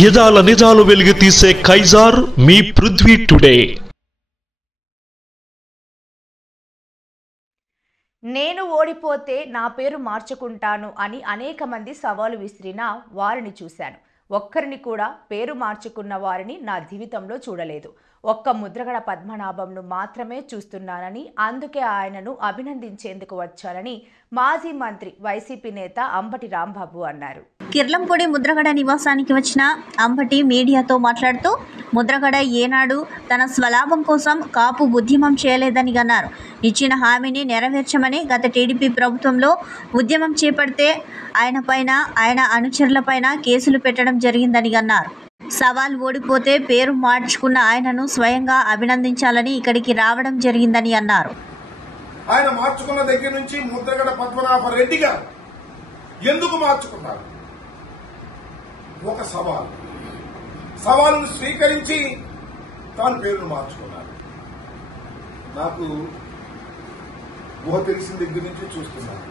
యదాల నిజాలు వెలుగు తీసే కైజార్ మీ పృథ్వీ టుడే. నేను ఓడిపోతే నా పేరు మార్చుకుంటాను అని అనేక మంది సవాలు విసిరినా వారిని చూశాను. ఒక్కరిని కూడా పేరు మార్చుకున్న వారిని నా జీవితంలో చూడలేదు. ఒక్క ముద్రగడ పద్మనాభంను మాత్రమే చూస్తున్నానని, అందుకే ఆయనను అభినందించేందుకు వచ్చానని మాజీ మంత్రి వైసీపీ నేత అంబటి రాంబాబు అన్నారు. కిర్లంపూడి ముద్రగడ నివాసానికి వచ్చిన అంబటి మీడియాతో మాట్లాడుతూ, ముద్రగడ ఏనాడు తన స్వలాభం కోసం కాపు ఉద్యమం చేయలేదని అన్నారు. ఇచ్చిన హామీని నెరవేర్చమని గత టీడీపీ ప్రభుత్వంలో ఉద్యమం చేపడితే ఆయన అనుచరులపైన కేసులు పెట్టడం జరిగిందని అన్నారు. సవాల్ ఓడిపోతే పేరు మార్చుకున్న ఆయనను స్వయంగా అభినందించాలని ఇక్కడికి రావడం జరిగిందని అన్నారు. ఆయన మార్చుకున్న దగ్గర నుంచి ముద్రగడ పద్మనాభ రెడ్డి గారు ఎందుకు మార్చుకున్నారు? ఒక సవాలును స్వీకరించి తాను పేరును మార్చుకున్నారు. నాకు ఊహ తెలిసిన దగ్గర నుంచి చూస్తున్నాను,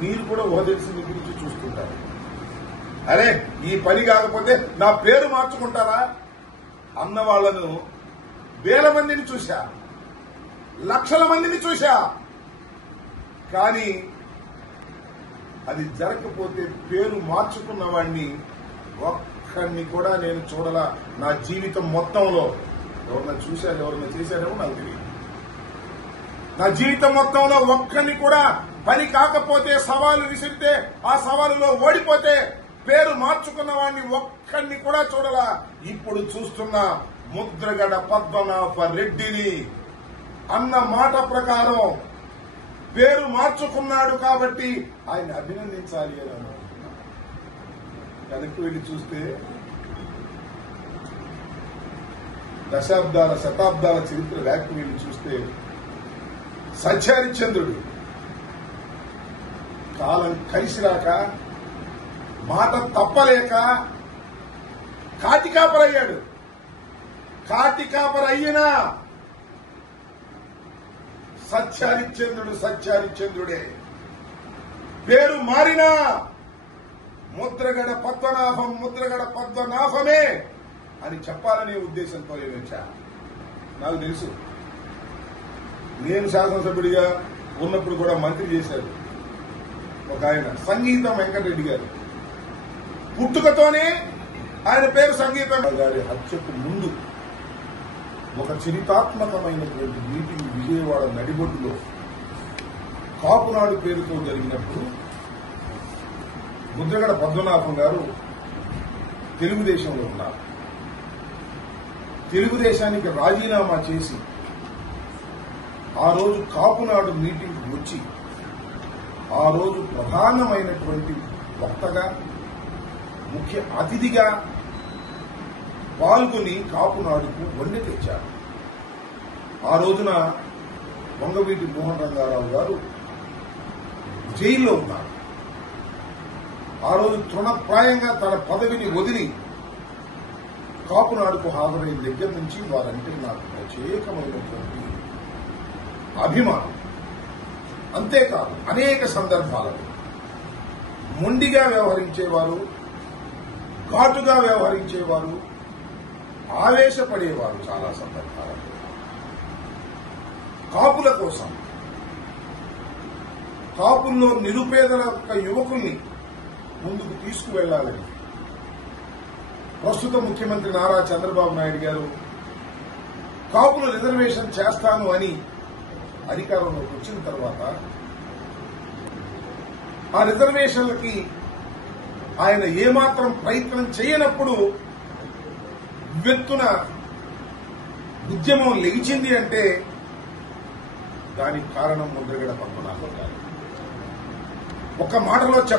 మీరు కూడా ఊహ తెలిసిన దగ్గర నుంచి చూస్తుంటారు. అరే ఈ పని కాకపోతే నా పేరు మార్చుకుంటారా అన్న వాళ్లను వేల మందిని చూశా, లక్షల మందిని చూశా. కానీ అది జరగకపోతే పేరు మార్చుకున్న వాడిని ఒక్కడిని కూడా నేను చూడలా నా జీవితం మొత్తంలో. ఎవరన్నా చూశారు, ఎవరన్నా చేశారేమో నాకు తెలియదు. నా జీవితం మొత్తంలో ఒక్కడిని కూడా పని కాకపోతే, సవాలు విసిరితే ఆ సవాలులో ఓడిపోతే పేరు మార్చుకున్న వాడిని ఒక్కడిని కూడా చూడలా. ఇప్పుడు చూస్తున్న ముద్రగడ పద్మనాభ రెడ్డిని అన్న మాట ప్రకారం పేరు మార్చుకున్నాడు కాబట్టి ఆయన అభినందించాలి అని అనుకుంటున్నా. వెనక్కి వెళ్లి చూస్తే శతాబ్దాల చరిత్ర వెనక్కి వెళ్లి చూస్తే సత్యహరిశ్చంద్రుడు కాలం కలిసిరాక, మాట తప్పలేక కాటికాపరయ్యాడు. కాటికాపరయ్యినా సత్యహరిశ్చంద్రుడే. పేరు మారినా ముద్రగడ పద్మనాభమే అని చెప్పాలనే ఉద్దేశంతో వచ్చా. నాకు తెలుసు, నేను శాసనసభ్యుడిగా ఉన్నప్పుడు కూడా మంత్రి చేశారు ఒక ఆయన, సంగీతం వెంకటరెడ్డి గారు. పుట్టుకతోనే ఆయన పేరు సంగీతం గారి హత్యకు ముందు ఒక చరితాత్మకమైనటువంటి మీటింగ్ విజయవాడ నడిబొడ్డులో కాపునాడు పేరుతో జరిగినప్పుడు ముద్రగడ పద్మనాభం గారు తెలుగుదేశంలో ఉన్నారు. తెలుగుదేశానికి రాజీనామా చేసి ఆ రోజు కాపునాడు మీటింగ్ వచ్చి ఆ రోజు ప్రధానమైనటువంటి వక్తగా, ముఖ్య అతిథిగా పాల్గొని కాపునాడుకు వన్నె తెచ్చారు. ఆ రోజున వంగవీటి మోహన్ రంగారావు గారు జైల్లో ఉన్నారు. ఆ రోజు తృణప్రాయంగా తన పదవిని వదిలి కాపునాడుకు హాజరైన దగ్గర నుంచి వారంటే నాకు ప్రత్యేకమైనటువంటి అభిమానం. అంతేకాదు, అనేక సందర్భాలలో మొండిగా వ్యవహరించేవారు, ఘాటుగా వ్యవహరించేవారు, ఆవేశపడేవారు. చాలా సందర్భాలలో కాపుల కోసం, కాపుల్లో నిరుపేదల యొక్క యువకుల్ని ముందుకు తీసుకువెళ్లాలని ప్రస్తుత ముఖ్యమంత్రి నారా చంద్రబాబు నాయుడు గారు కాపుల రిజర్వేషన్ చేస్తాను అని అధికారంలోకి వచ్చిన తర్వాత ఆ రిజర్వేషన్లకి ఆయన ఏమాత్రం ప్రయత్నం చేయనప్పుడు వెత్తున ఉద్యమం లేచింది అంటే దానికి కారణం ముద్రగడ పద్మనాభం గారు. ఒక మాటలో